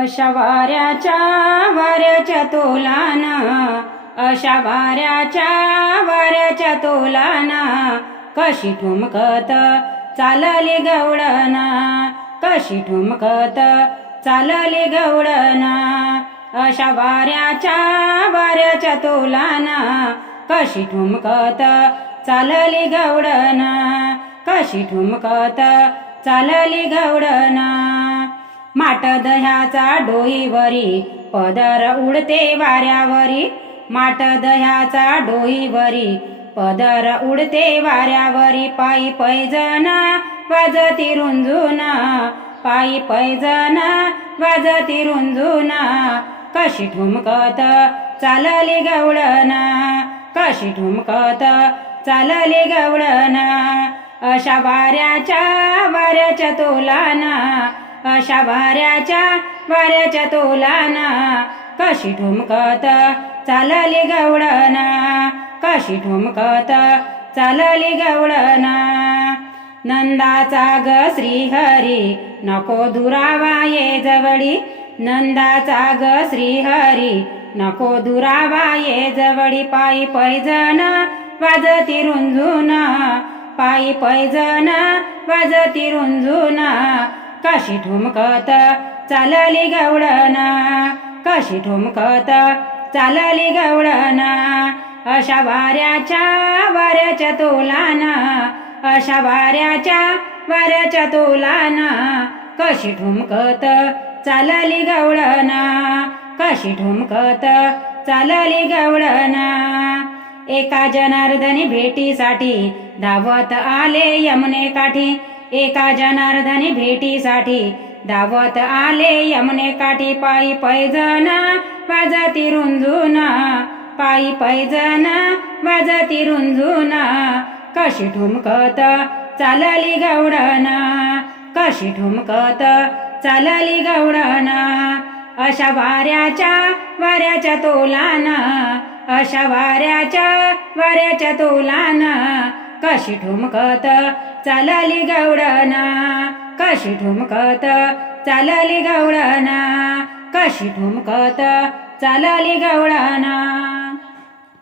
अशा वाऱ्याच्या वाऱ्याच्या तोलान अशा वाऱ्याच्या वाऱ्याच्या तोलान कशी ठुमकत चालली गवडना कशी ठुमकत चालली गवडना अशा वाऱ्याच्या वाऱ्याच्या तोलान कशी ठुमकत चालली गवडना कशी ठुमकत चालली गवडना माट दह्याचा डोईवरी पदर उडते वाऱ्यावरी. माट दह्याचा डोईवरी पदर उडते वाऱ्यावरी. पायी पैजना वाजती रुंजुना. पायी पैजना वाजती रुंजुना. कशी ठुमकत चालली गवडना कशी ठुमकत चालली गवडना अशा वाऱ्याच्या वाऱ्याच्या तोलाना अशा वाऱ्याच्या वाऱ्याच्या तोलाना कशी ठुमकत चालली गवळना कशी ठुमकत चालली गवळना नंदाचा ग श्रीहरी नको दुरावा ये जवळी. नंदाचा ग श्रीहरी नको दुरावा ये जवळी. पायी पैजन वाजती रुंजून पायी पैजन वाजती रुंजून. कशी ठुमकत चालली गवडना कशी ठुमकत चालली गवडना अशा वाऱ्याच्या वाऱ्याच्या तोलाना. अशा वाऱ्याच्या वाऱ्याच्या तोलाना. कशी ठुमकत चालली गवडना कशी ठुमकत चालली गवडना एका जनार्दनी भेटीसाठी धावत आले यमुने काठी. एका जनार्दने भेटीसाठी. धावत आले यमुने काठी पायी पैजन वाजती रुंजून पायी पैजन वाजती रुंजून कशी ठुमकत चालली गवडना कशी ठुमकत चालली गवडना अशा वाऱ्याच्या वाऱ्याच्या तोलान. अशा वाऱ्याच्या वाऱ्याच्या तोलान. कशी ठुमकत चालली गवडना कशी ठुमकत चालली गवडना कशी ठुमकत चालली गवडना